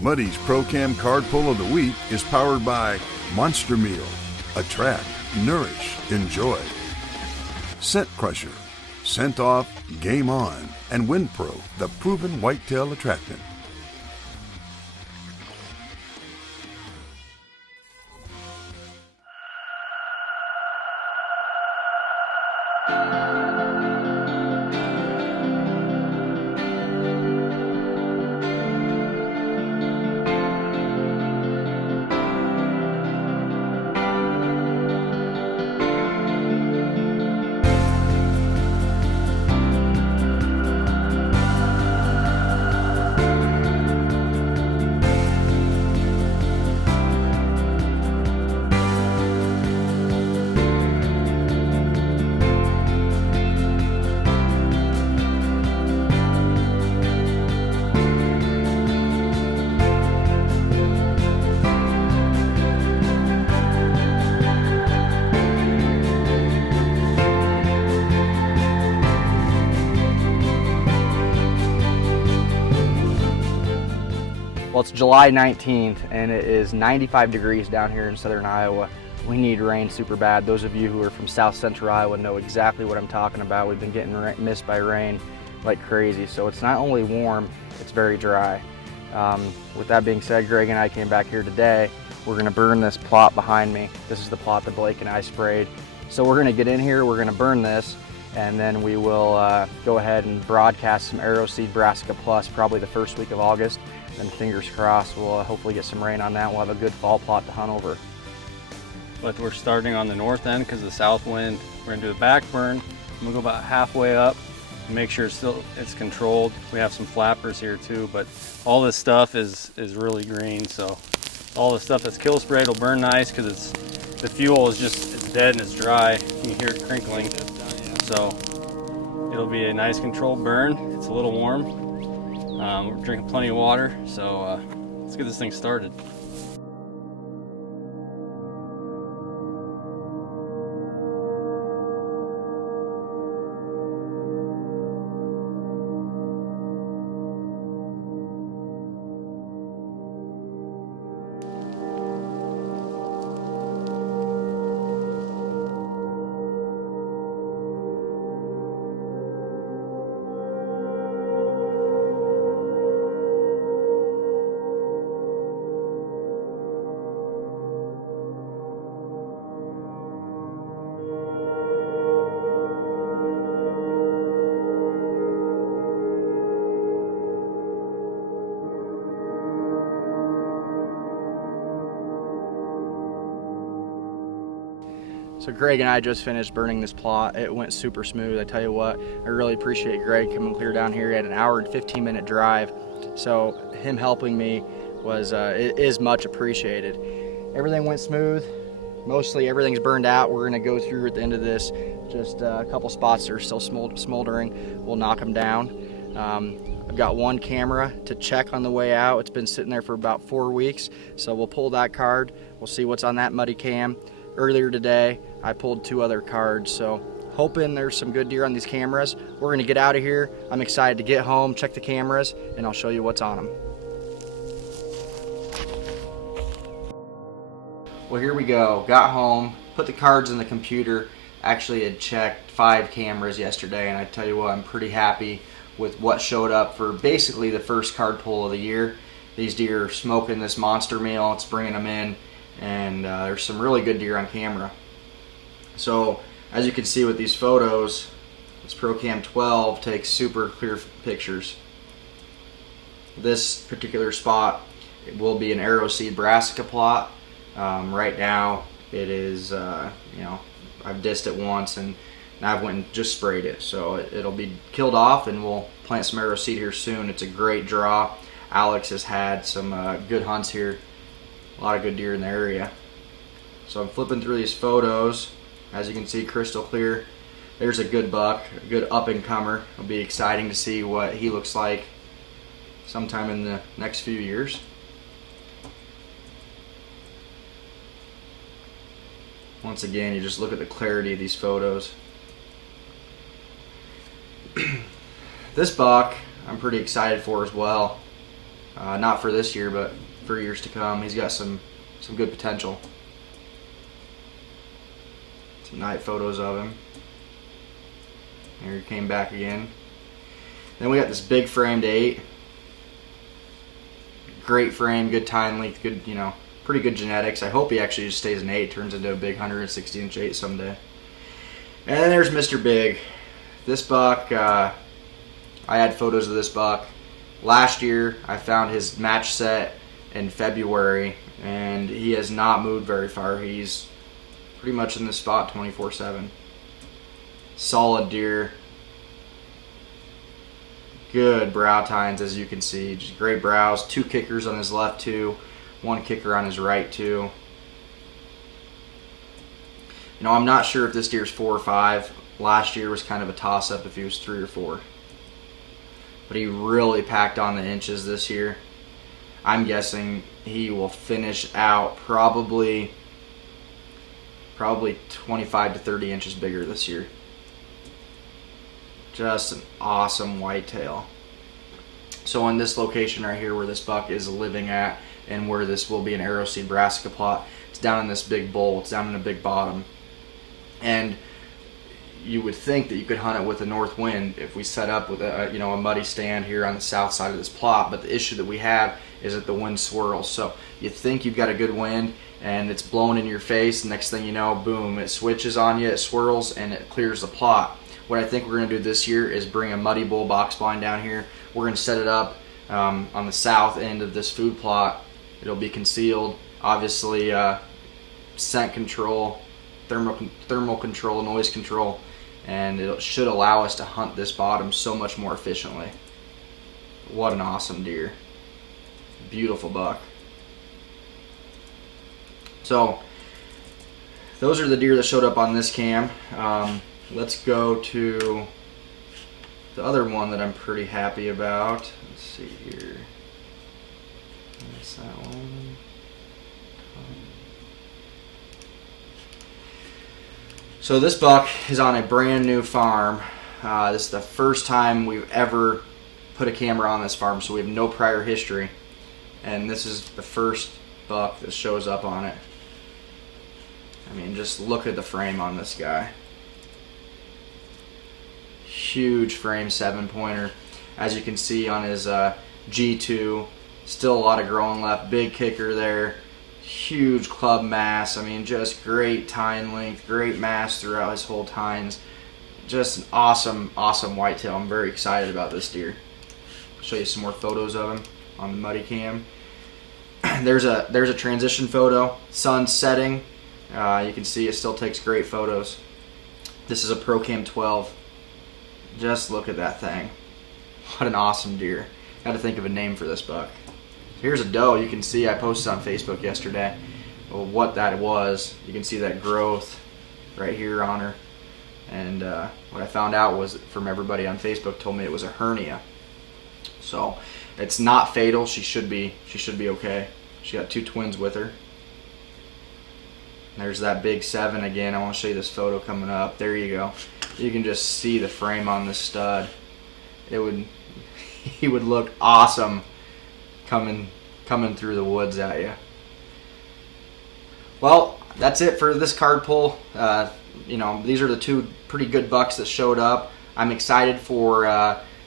Muddy's ProCam card pull of the week is powered by Monster Meal. Attract, nourish, enjoy. Scent Crusher. Scent off, game on. And WindPro, the proven whitetail attractant. Well, it's July 19th and it is 95 degrees down here in southern Iowa. We need rain super bad. Those of you who are from south central Iowa know exactly what I'm talking about. We've been getting missed by rain like crazy. So it's not only warm, it's very dry. With that being said, Greg and I came back here today. We're gonna burn this plot behind me. This is the plot that Blake and I sprayed. So we're gonna get in here, we're gonna burn this, and then we will go ahead and broadcast some AeroSeed Brassica Plus probably the first week of August. And fingers crossed, we'll hopefully get some rain on that. We'll have a good fall plot to hunt over. But we're starting on the north end because of the south wind. We're gonna do a back burn. We'll go about halfway up and make sure it's controlled. We have some flappers here too, but all this stuff is really green. So all the stuff that's kill sprayed will burn nice because the fuel is it's dead and it's dry. You can hear it crinkling. So it'll be a nice controlled burn. It's a little warm. We're drinking plenty of water, so let's get this thing started. So Greg and I just finished burning this plot. It went super smooth. I tell you what, I really appreciate Greg coming clear down here. He had an hour and 15-minute drive. So him helping me is much appreciated. Everything went smooth. Mostly everything's burned out. We're gonna go through at the end of this. Just a couple spots that are still smoldering. We'll knock them down. I've got one camera to check on the way out. It's been sitting there for about 4 weeks. So we'll pull that card. We'll see what's on that muddy cam. Earlier today, I pulled 2 other cards, so hoping there's some good deer on these cameras. We're gonna get out of here. I'm excited to get home, check the cameras, and I'll show you what's on them. Well, here we go. Got home, put the cards in the computer. Actually had checked 5 cameras yesterday, and I tell you what, I'm pretty happy with what showed up for basically the first card pull of the year. These deer are smoking this Monster Meal. It's bringing them in. And there's some really good deer on camera. So as you can see with these photos, this ProCam 12 takes super clear pictures. This particular spot, it will be an AeroSeed Brassica plot. Right now it is, I've dissed it once and now I've went and just sprayed it. So it'll be killed off and we'll plant some AeroSeed here soon. It's a great draw. Alex has had some good hunts here. A lot of good deer in the area. So I'm flipping through these photos. As you can see, crystal clear. There's a good buck, a good up-and-comer. It'll be exciting to see what he looks like sometime in the next few years. Once again, you just look at the clarity of these photos. This buck I'm pretty excited for as well. Not for this year, but for years to come. He's got some good potential. Some night photos of him. Here he came back again. Then we got this big framed 8. Great frame, good time length, good, pretty good genetics. I hope he actually just stays an 8, turns into a big 160-inch 8 someday. And then there's Mr. Big. This buck, I had photos of this buck. Last year, I found his match set in February, and he has not moved very far. He's pretty much in this spot 24/7. Solid deer. Good brow tines, as you can see. Just great brows. 2 kickers on his left too. 1 kicker on his right too. I'm not sure if this deer's 4 or 5. Last year was kind of a toss-up if he was 3 or 4. But he really packed on the inches this year. I'm guessing he will finish out probably 25 to 30 inches bigger this year. Just an awesome whitetail. So in this location right here where this buck is living at, and where this will be an arrowseed brassica plot, it's down in this big bowl, it's down in a big bottom. And you would think that you could hunt it with a north wind if we set up with a muddy stand here on the south side of this plot, but the issue that we have is that the wind swirls. So you think you've got a good wind and it's blowing in your face, the next thing you know, boom, it switches on you, it swirls, and it clears the plot. What I think we're going to do this year is bring a Muddy Bull box blind down here. We're going to set it up on the south end of this food plot. It'll be concealed, obviously scent control, thermal control, noise control, and it should allow us to hunt this bottom so much more efficiently. What an awesome deer. Beautiful buck. So those are the deer that showed up on this cam. Let's go to the other one that I'm pretty happy about. Let's see here. That's that one. So this buck is on a brand new farm. This is the first time we've ever put a camera on this farm, so we have no prior history. And this is the first buck that shows up on it. I mean, just look at the frame on this guy. Huge frame 7-pointer. As you can see on his G2, still a lot of growing left. Big kicker there. Huge club mass. I mean, just great tine length, great mass throughout his whole tines. Just an awesome, awesome whitetail. I'm very excited about this deer. I'll show you some more photos of him on the Muddy Cam. There's a transition photo. Sun's setting. You can see it still takes great photos. This is a ProCam 12. Just look at that thing. What an awesome deer. Got to think of a name for this buck. Here's a doe. You can see I posted on Facebook yesterday what that was. You can see that growth right here on her. And what I found out was from everybody on Facebook told me it was a hernia. So it's not fatal. She should be okay. She got 2 twins with her. There's that big 7 again. I want to show you this photo coming up. There you go. You can just see the frame on this stud. He would look awesome coming through the woods at you. Well, that's it for this card pull. These are the 2 pretty good bucks that showed up. I'm excited for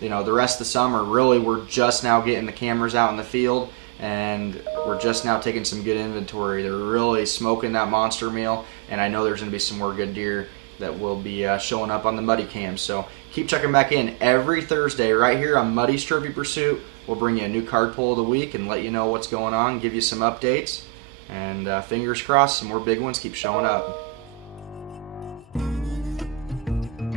the rest of the summer. Really, we're just now getting the cameras out in the field, and we're just now taking some good inventory. They're really smoking that monster meal, and I know there's going to be some more good deer that will be showing up on the Muddy Cam. So keep checking back in every Thursday right here on Muddy's Trophy Pursuit. We'll bring you a new card pull of the week and let you know what's going on, give you some updates, and fingers crossed, some more big ones keep showing up.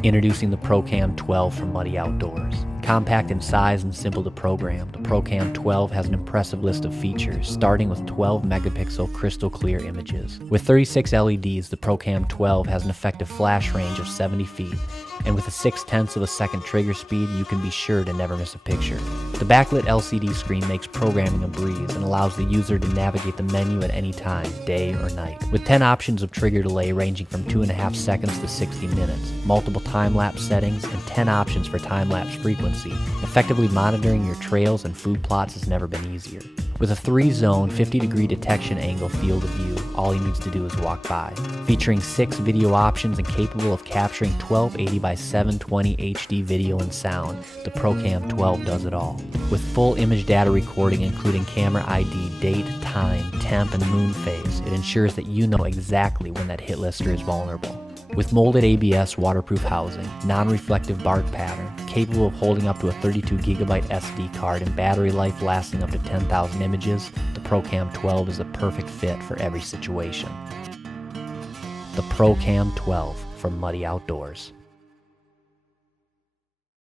Introducing the ProCam 12 from Muddy Outdoors. Compact in size and simple to program, the ProCam 12 has an impressive list of features, starting with 12 megapixel crystal clear images. With 36 LEDs, the ProCam 12 has an effective flash range of 70 feet And with a 0.6 of a second trigger speed, you can be sure to never miss a picture. The backlit LCD screen makes programming a breeze and allows the user to navigate the menu at any time, day or night. With 10 options of trigger delay ranging from 2.5 seconds to 60 minutes, multiple time-lapse settings, and 10 options for time-lapse frequency, effectively monitoring your trails and food plots has never been easier. With a 3-zone, 50-degree detection angle field of view, all he needs to do is walk by. Featuring 6 video options and capable of capturing 1280 by 720 HD video and sound, the ProCam 12 does it all. With full image data recording including camera ID, date, time, temp, and moon phase, it ensures that you know exactly when that hit lister is vulnerable. With molded ABS waterproof housing, non-reflective bark pattern, capable of holding up to a 32GB SD card, and battery life lasting up to 10,000 images, the ProCam 12 is a perfect fit for every situation. The ProCam 12 from Muddy Outdoors.